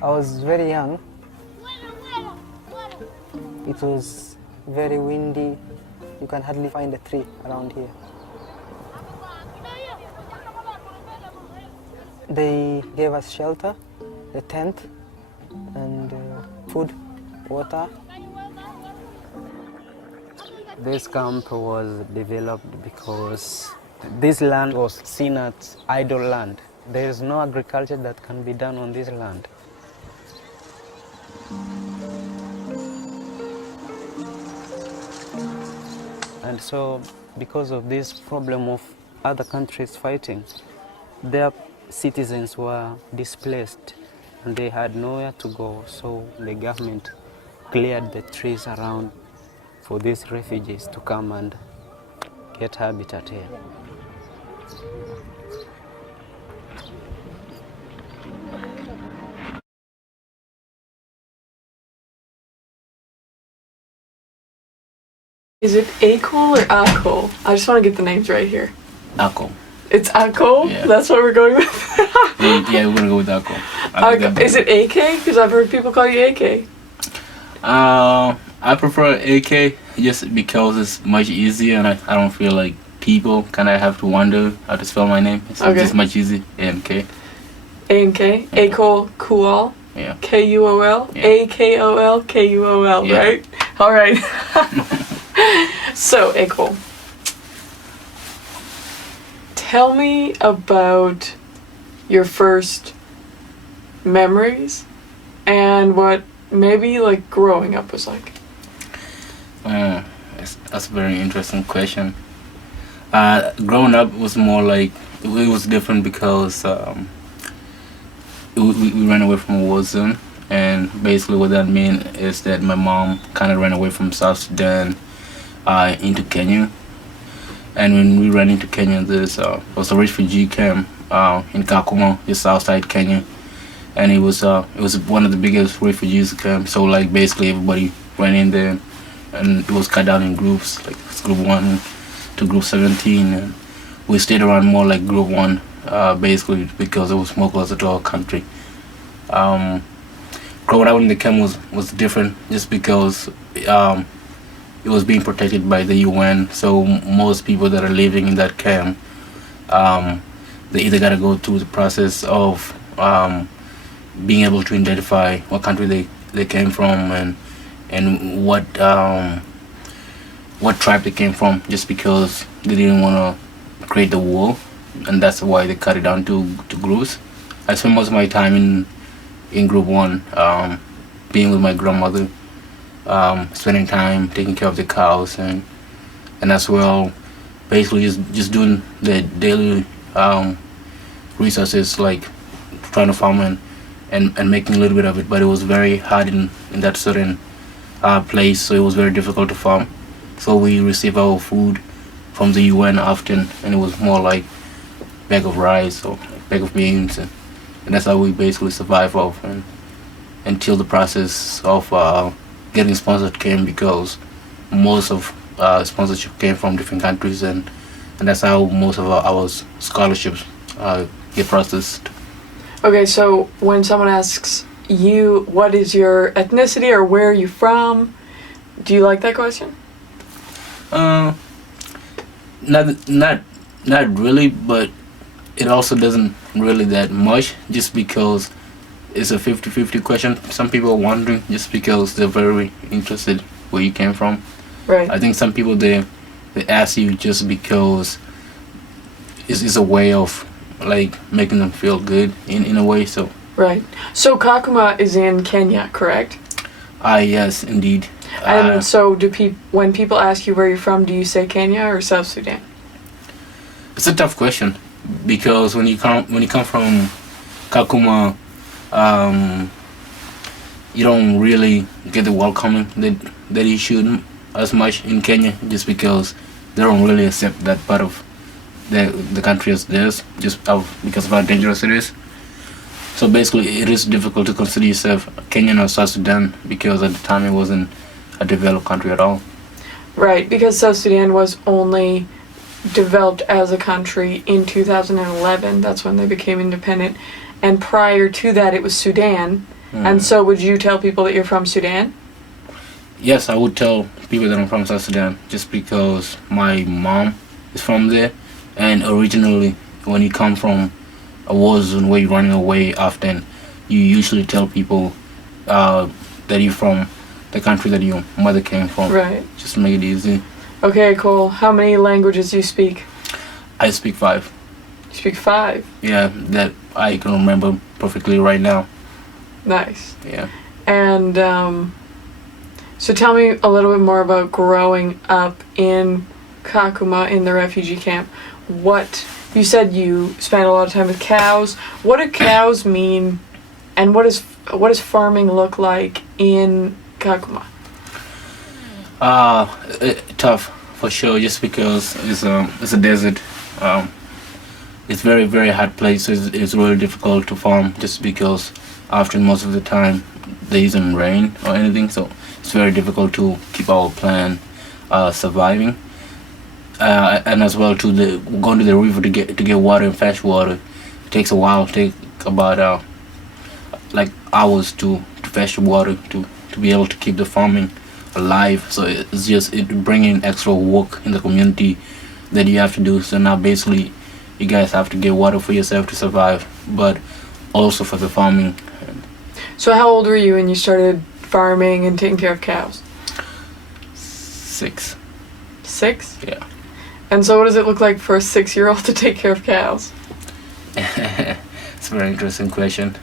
I was very young. It was very windy. You can hardly find a tree around here. They gave us shelter, a tent, and food, water. This camp was developed because this land was seen as idle land. There is no agriculture that can be done on this land. And so, because of this problem of other countries fighting, their citizens were displaced and they had nowhere to go. So the government cleared the trees around for these refugees to come and get habitat here. Is it Akol or Akol? I just want to get the names right here. Akol. It's Akol? Yeah. That's what we're going with? Yeah, we're gonna go with Akol. Is it AK? Because I've heard people call you AK. I prefer AK just because it's much easier and I don't feel like people kind of have to wonder how to spell my name. It's just much easier. ANK. ANK? Akol Kual? Yeah. KUOL? Yeah. AKOL KUOL, Yeah. right? All right. So, Akol, tell me about your first memories and what maybe like growing up was like. That's a very interesting question. Growing up was more like, it was different because we ran away from a war zone, and basically what that means is that my mom kind of ran away from South Sudan into Kenya. And when we ran into Kenya, there was a refugee camp in Kakuma, just outside Kenya, and it was one of the biggest refugees camps. So like basically everybody went in there, and it was cut down in groups, like group 1 to group 17, and we stayed around more like group 1, basically because it was more closer to our country. Growing up in the camp was different just because it was being protected by the UN, so most people that are living in that camp, they either gotta go through the process of being able to identify what country they came from and what tribe they came from, just because they didn't want to create the war, and that's why they cut it down to groups. I spent most of my time in group 1, being with my grandmother, spending time taking care of the cows, and as well basically just doing the daily resources, like trying to farm and making a little bit of it. But it was very hard in that certain place, so it was very difficult to farm. So we received our food from the UN often, and it was more like bag of rice or bag of beans, and that's how we basically survived off, and until the process of getting sponsored came, because most of sponsorship came from different countries, and that's how most of our scholarships get processed. Okay, so when someone asks you what is your ethnicity or where are you from, do you like that question? Not really, but it also doesn't really that much, just because it's a 50-50 question. Some people are wondering just because they're very interested where you came from. Right. I think some people they ask you just because it's a way of like making them feel good in a way. So right. So Kakuma is in Kenya, correct? Yes, indeed. And so when people ask you where you're from, do you say Kenya or South Sudan? It's a tough question, because when you come from Kakuma, you don't really get the welcoming that you should as much in Kenya, just because they don't really accept that part of the country as theirs, just because of how dangerous it is. So basically it is difficult to consider yourself Kenyan or South Sudan, because at the time it wasn't a developed country at all. Right, because South Sudan was only developed as a country in 2011. That's when they became independent. And prior to that, it was Sudan. And so would you tell people that you're from Sudan? Yes, I would tell people that I'm from South Sudan just because my mom is from there. And originally, when you come from a war zone where you're running away often, you usually tell people that you're from the country that your mother came from. Right. Just to make it easy. Okay, cool. How many languages do you speak? I speak 5. You speak 5? Yeah, that I can remember perfectly right now. Nice. Yeah. And so tell me a little bit more about growing up in Kakuma in the refugee camp. What you said you spent a lot of time with cows. What do cows mean, and what does farming look like in Kakuma? Tough for sure, just because it's a desert. It's very, very hot place. So it's really difficult to farm just because often most of the time there isn't rain or anything, so it's very difficult to keep our plant surviving. And as well to going to the river to get water and fetch water. It takes a while. It takes about like hours to fetch the water to be able to keep the farming alive. So it's just bringing extra work in the community that you have to do. So now basically you guys have to get water for yourself to survive, but also for the farming. So how old were you when you started farming and taking care of cows? 6. 6? Yeah. And so what does it look like for a 6-year-old to take care of cows? It's a very interesting question.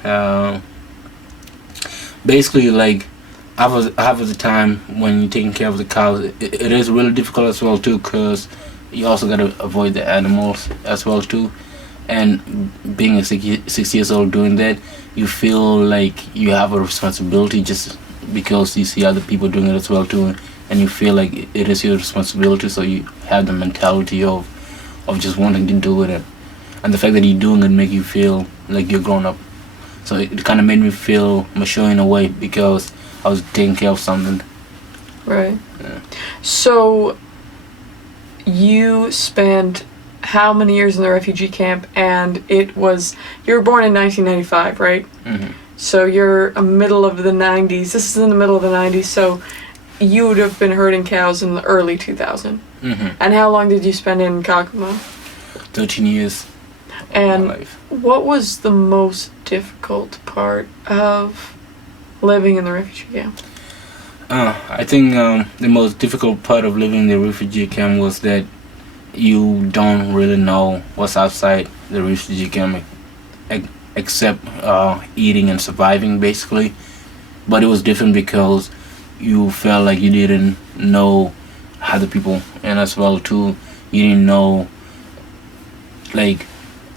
Basically, like, half of the time when you're taking care of the cows, it is really difficult as well too, because you also got to avoid the animals as well too. And being a 6 years old doing that, you feel like you have a responsibility just because you see other people doing it as well too, and you feel like it is your responsibility. So you have the mentality of just wanting to do it, and the fact that you're doing it make you feel like you're grown up. So it kind of made me feel mature in a way because I was taking care of something. Right. Yeah. So you spent how many years in the refugee camp? And you were born in 1995, right? Mm-hmm. So you're a middle of the 90s. This is in the middle of the 90s, so you would have been herding cows in the early 2000s. Mm-hmm. And how long did you spend in Kakuma? 13 years And of my life. what was the most difficult part of living in the refugee camp? I think the most difficult part of living in the refugee camp was that you don't really know what's outside the refugee camp except eating and surviving, basically. But it was different because you felt like you didn't know other people, and as well too, you didn't know like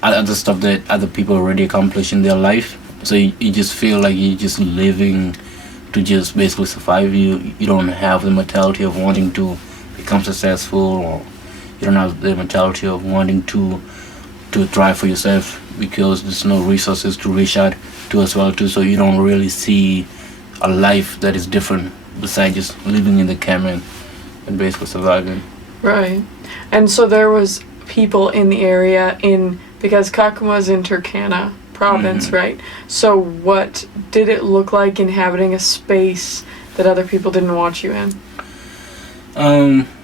other stuff that other people already accomplished in their life. So you just feel like you're just living to just basically survive. You don't have the mentality of wanting to become successful, or you don't have the mentality of wanting to thrive for yourself, because there's no resources to reach out to as well too. So you don't really see a life that is different besides just living in the camp and basically surviving. Right. And so there was people in the area because Kakuma is in Turkana province, Mm-hmm. right? So what did it look like inhabiting a space that other people didn't want you in?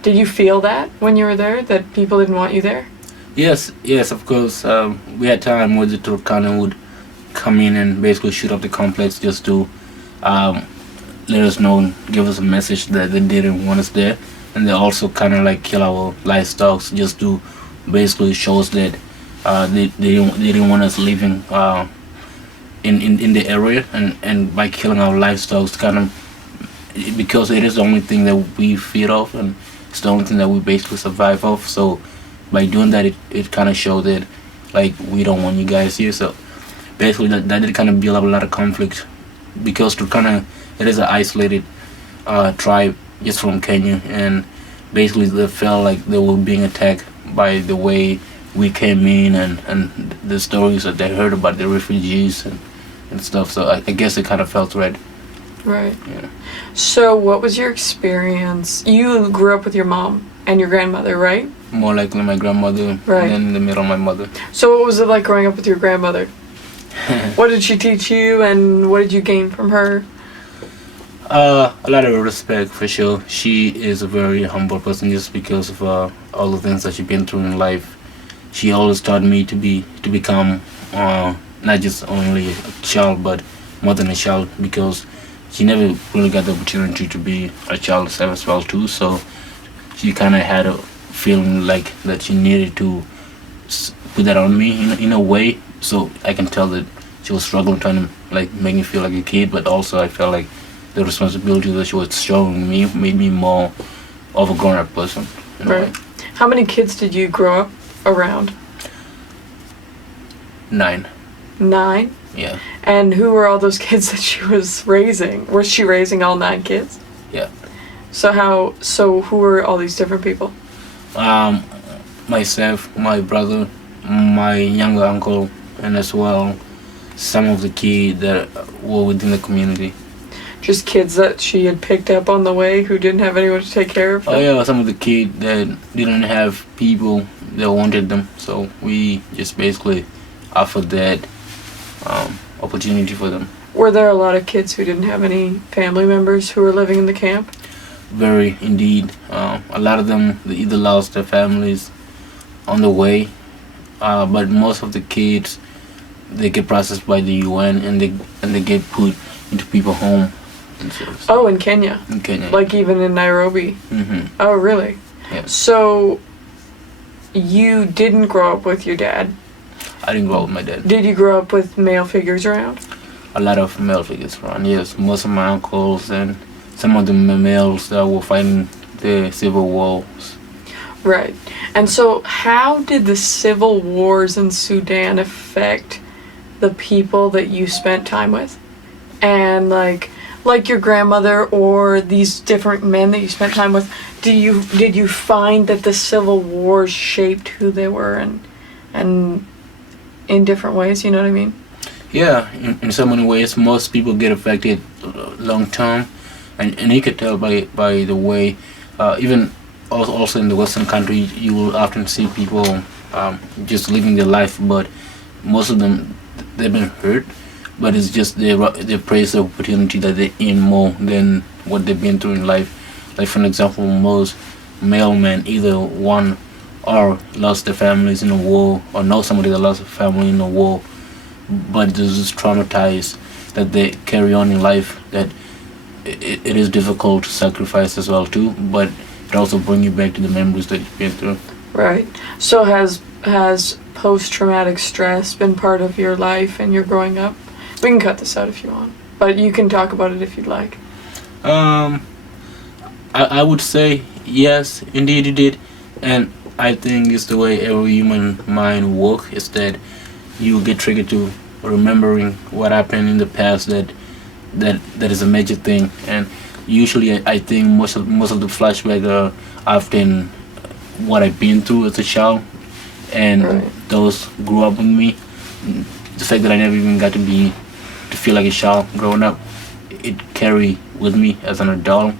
Did you feel that when you were there, that people didn't want you there? Yes, of course. We had time where the Turkana would come in and basically shoot up the complex just to let us know and give us a message that they didn't want us there. And they also kind of like kill our livestock just to basically show us that they didn't want us living in the area, and by killing our livestock, kind of, because it is the only thing that we feed off, and it's the only thing that we basically survive off. So by doing that, it kind of showed that like we don't want you guys here. So basically that did kind of build up a lot of conflict, because Turkana, it is an isolated tribe just from Kenya, and basically they felt like they were being attacked by the way we came in and the stories that they heard about the refugees and stuff. So I guess it kind of felt right. Right. Yeah. So what was your experience? You grew up with your mom and your grandmother, right? More likely my grandmother, Right. and then in the middle my mother. So what was it like growing up with your grandmother? What did she teach you, and what did you gain from her? A lot of respect for sure. She is a very humble person just because of all the things that she's been through in life. She always taught me to become not just only a child but more than a child, because she never really got the opportunity to be a child herself as well too. So she kind of had a feeling like that she needed to put that on me in a way, so I can tell that she was struggling trying to like make me feel like a kid, but also I felt like the responsibility that she was showing me made me more of a grown-up person. In a way. Right. How many kids did you grow up around? 9. 9? Yeah. And who were all those kids that she was raising? Was she raising all 9 kids? Yeah. So who were all these different people? Myself, my brother, my younger uncle, and as well some of the kids that were within the community. Just kids that she had picked up on the way who didn't have anyone to take care of them? Oh yeah, some of the kids that didn't have people that wanted them, so we just basically offered that opportunity for them. Were there a lot of kids who didn't have any family members who were living in the camp? Very indeed. A lot of them they either lost their families on the way, but most of the kids they get processed by the UN and they get put into people's home. Oh, in Kenya? In Kenya. Like even in Nairobi? Mm-hmm. Oh, really? Yeah. So, you didn't grow up with your dad? I didn't grow up with my dad. Did you grow up with male figures around? A lot of male figures around, yes. Most of my uncles and some of the males that were fighting the civil wars. Right. And so, how did the civil wars in Sudan affect the people that you spent time with? And like your grandmother or these different men that you spent time with, did you find that the civil wars shaped who they were and in different ways, you know what I mean? Yeah, in so many ways. Most people get affected long term, and you could tell by the way, even also in the Western country, you will often see people just living their life, but most of them they've been hurt. But it's just they praise the opportunity that they're in more than what they've been through in life. Like for example, most male men either won or lost their families in a war, or know somebody that lost a family in a war, but they're just traumatized that they carry on in life. That it is difficult to sacrifice as well too, but it also brings you back to the memories that you've been through. Right. So has post-traumatic stress been part of your life and your growing up? We can cut this out if you want, but you can talk about it if you'd like. I would say yes, indeed it did, and I think it's the way every human mind works. Is that you get triggered to remembering what happened in the past. That is a major thing, and usually I think most of the flashbacks are often what I've been through as a child, and Right. those grew up with me. The fact that I never even got to feel like a child growing up, it carry with me as an adult,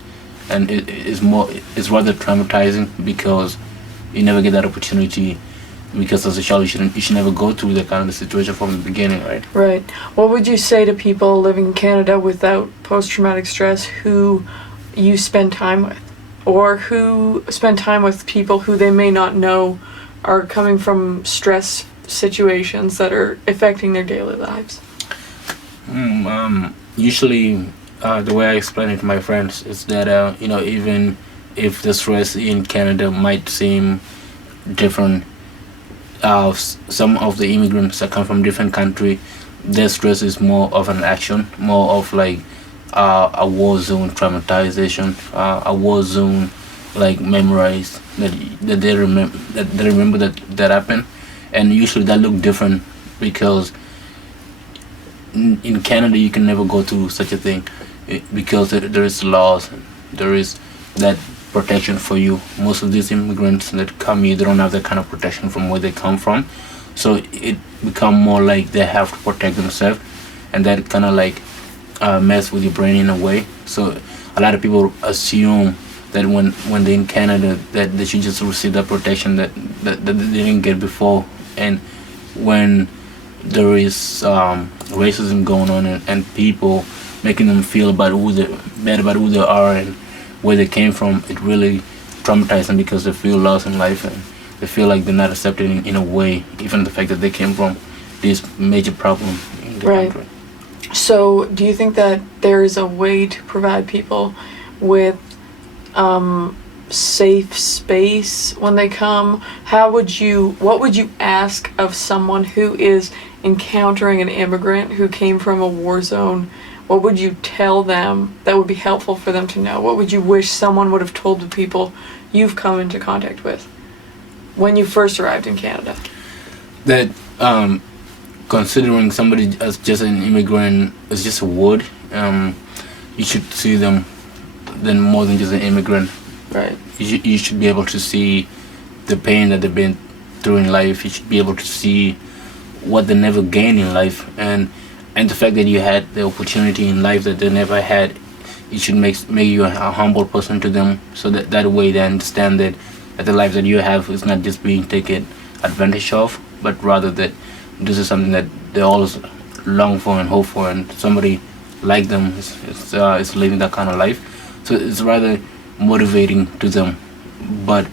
and it's rather traumatizing because you never get that opportunity, because as a child you should never go through that kind of situation from the beginning, right? Right. What would you say to people living in Canada without post-traumatic stress who you spend time with, or who spend time with people who they may not know are coming from stress situations that are affecting their daily lives? Usually, the way I explain it to my friends is that even if the stress in Canada might seem different, some of the immigrants that come from different country, their stress is more of an action, more of like a war zone traumatization, a war zone like memorized that they remember that happened, and usually that look different because in Canada you can never go through such a thing because there is laws, there is that protection for you. Most of these immigrants that come here, they don't have that kind of protection from where they come from, so it become more like they have to protect themselves, and that kind of like mess with your brain in a way. So a lot of people assume that when they're in Canada that they should just receive that protection that they didn't get before, and when there is racism going on, and people making them feel bad about who they are and where they came from. It really traumatizes them because they feel lost in life, and they feel like they're not accepted in a way, even the fact that they came from this major problem in the Right. country. So, do you think that there is a way to provide people with safe space when they come? What would you ask of someone who is encountering an immigrant who came from a war zone? What would you tell them that would be helpful for them to know? What would you wish someone would have told the people you've come into contact with when you first arrived in Canada? That considering somebody as just an immigrant as just a word, you should see them then more than just an immigrant. Right. You should be able to see the pain that they've been through in life. You should be able to see what they never gained in life, and the fact that you had the opportunity in life that they never had. It should make you a humble person to them, so that way they understand that the life that you have is not just being taken advantage of, but rather that this is something that they always long for and hope for, and somebody like them is living that kind of life. So it's rather motivating to them. But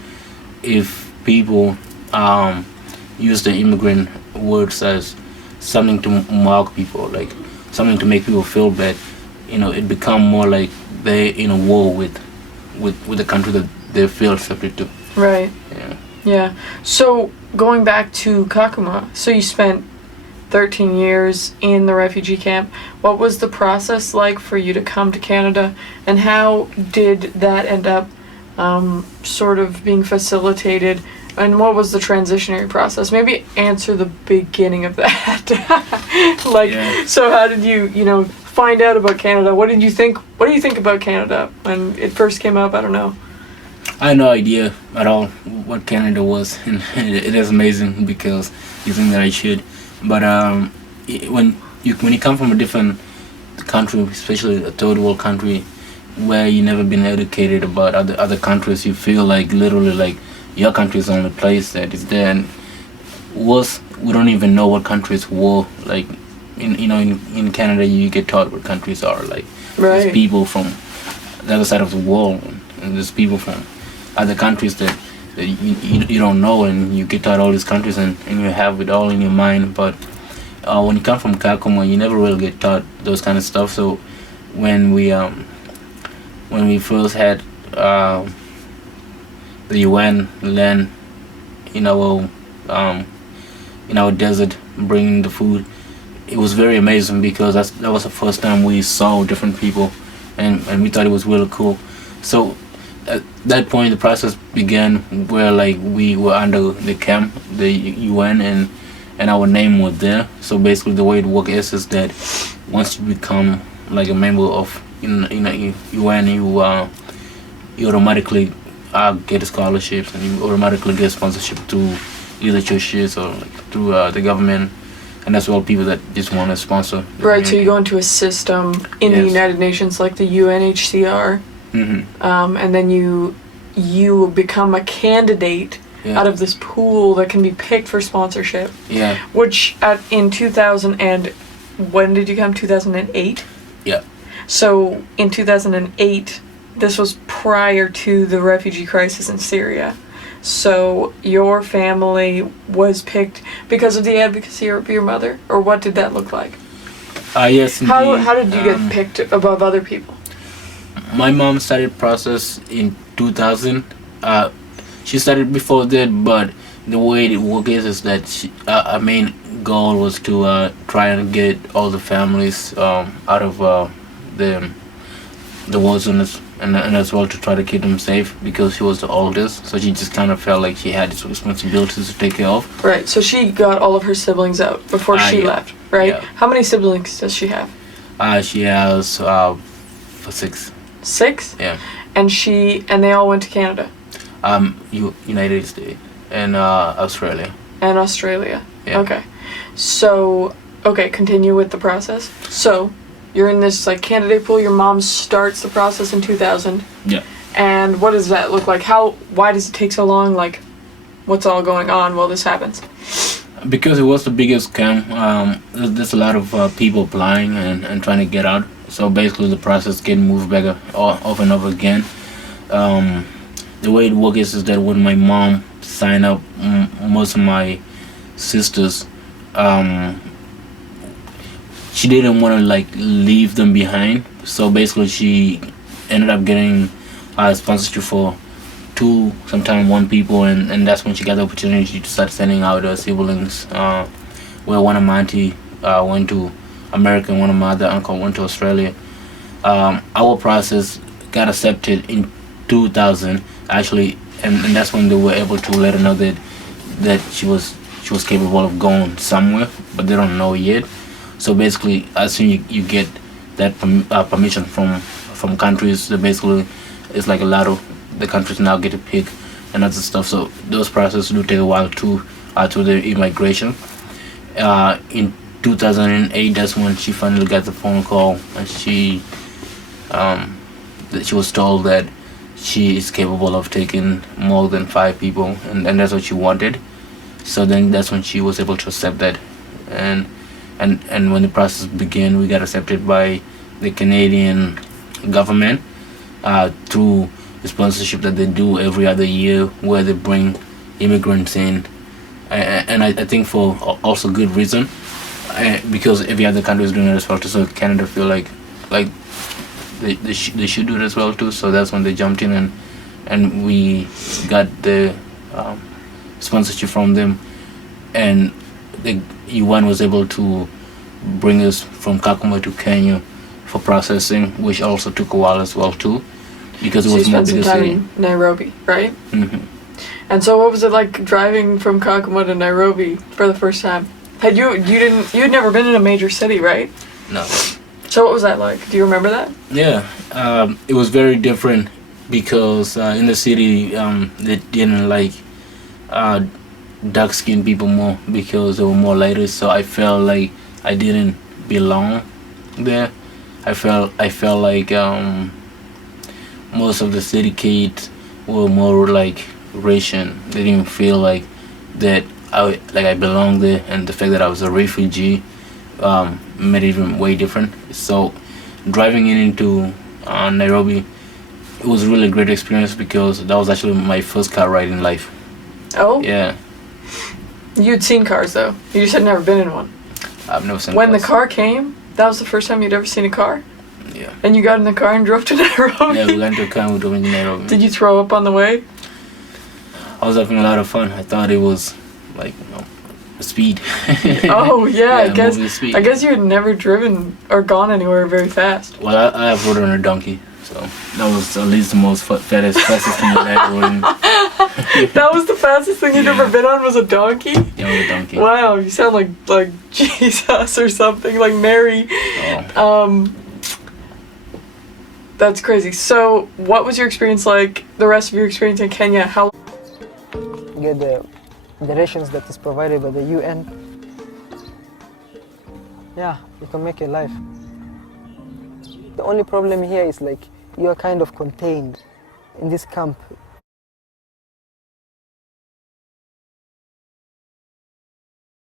if people use the immigrant words as something to mock people, like something to make people feel bad, it become more like they're in a war with the country that they feel accepted to. Right. Yeah. Yeah. So, going back to Kakuma, so you spent 13 years in the refugee camp. What was the process like for you to come to Canada, and how did that end up sort of being facilitated, and what was the transitionary process? Maybe answer the beginning of that. Yeah. So how did you find out about Canada? What do you think about Canada when it first came up? I don't know. I had no idea at all what Canada was, and it is amazing because you think that I should. But when you come from a different country, especially a third world country, where you never been educated about other countries, you feel like literally like your country is the only place that is there. And we don't even know what countries were. Like in Canada, you get taught what countries are. Like Right. there's people from the other side of the world, and there's people from other countries that you don't know, and you get taught all these countries, and you have it all in your mind. But when you come from Kakuma, you never really get taught those kind of stuff. So when we first had the UN land in our desert, bringing the food, it was very amazing because that was the first time we saw different people, and we thought it was really cool. So at that point, the process began where like we were under the camp, the UN, and our name was there. So basically, the way it works is that once you become like a member of UN, you automatically get scholarships, and you automatically get sponsorship through either churches or like through the government, and that's all people that just want to sponsor. Right. So you go into a system in the Yes. United Nations like the UNHCR. Mm-hmm. And then you become a candidate out of this pool that can be picked for sponsorship. Yeah. Which in 2000 and when did you come? 2008. Yeah. So in 2008, this was prior to the refugee crisis in Syria. So your family was picked because of the advocacy of your mother, or what did that look like? Yes. How Indeed. how did you get picked above other people? My mom started process in 2000. She started before that, but the way it works is that our main goal was to try and get all the families out of the war zones, and as well to try to keep them safe, because she was the oldest, so she just kind of felt like she had this responsibility to take care of. Right, so she got all of her siblings out before she Yeah. left, right? Yeah. How many siblings does she have? She has 6. 6? Yeah. And they all went to Canada United States and Australia. and Australia. Yeah. Okay. So, continue with the process. So, you're in this like candidate pool, your mom starts the process in 2000. Yeah. And what does that look like? Why does it take so long? Like, what's all going on while this happens? Because it was the biggest camp, there's a lot of people applying and trying to get out. So basically, the process getting moved back over and over again. Um, the way it works is that when my mom signed up, most of my sisters, um, she didn't want to like leave them behind. So basically, she ended up getting sponsorship for two, sometimes one people, and that's when she got the opportunity to start sending out her siblings. Where one of my auntie went to America, and one of my other uncle went to Australia. Our process got accepted in 2000 actually, and that's when they were able to let her know that she was capable of going somewhere, but they don't know yet. So basically, as soon you get that permission from countries, that basically it's like a lot of the countries now get to pick and other stuff. So those processes do take a while to the immigration. In 2008, that's when she finally got the phone call, and that she was told that she is capable of taking more than 5 people, and that's what she wanted. So then that's when she was able to accept that, and when the process began, we got accepted by the Canadian government through the sponsorship that they do every other year, where they bring immigrants in, and I think for also good reason, because every other country is doing it as well too. So Canada feel like they should do it as well too. So that's when they jumped in, and we got the sponsorship from them, and the UN was able to bring us from Kakuma to Kenya for processing, which also took a while as well too, because it So was you more spent some bigger time city. in Nairobi, right? Hmm. And so what was it like driving from Kakuma to Nairobi for the first time? You'd never been in a major city, right? No. So what was that like? Do you remember that? Yeah, it was very different because in the city they didn't like dark-skinned people more because they were more lighter. So I felt like I didn't belong there. I felt like most of the city kids were more like Russian. They didn't feel like that I belonged there, and the fact that I was a refugee made it even way different. So driving into Nairobi, it was really a great experience because that was actually my first car ride in life. Oh? Yeah, You'd seen cars though. You just had never been in one. I've never seen When the cars. car came, that was the first time you'd ever seen a car? Yeah. And you got in the car and drove to Nairobi? Yeah, we went to a car with in Nairobi. Did you throw up on the way? I was having a lot of fun. I thought it was like speed. Oh yeah, Yeah, movie speed. I guess you had never driven or gone anywhere very fast. Well, I have rode on a donkey, so that was at least the most fastest thing that I ever ridden. That was the fastest thing you'd ever been on was a donkey? Yeah, with a donkey. Wow, you sound like Jesus or something, like Mary. Oh. That's crazy. So what was your experience like, the rest of your experience in Kenya? How Get the rations that is provided by the UN. Yeah, you can make your life. The only problem here is like you are kind of contained in this camp.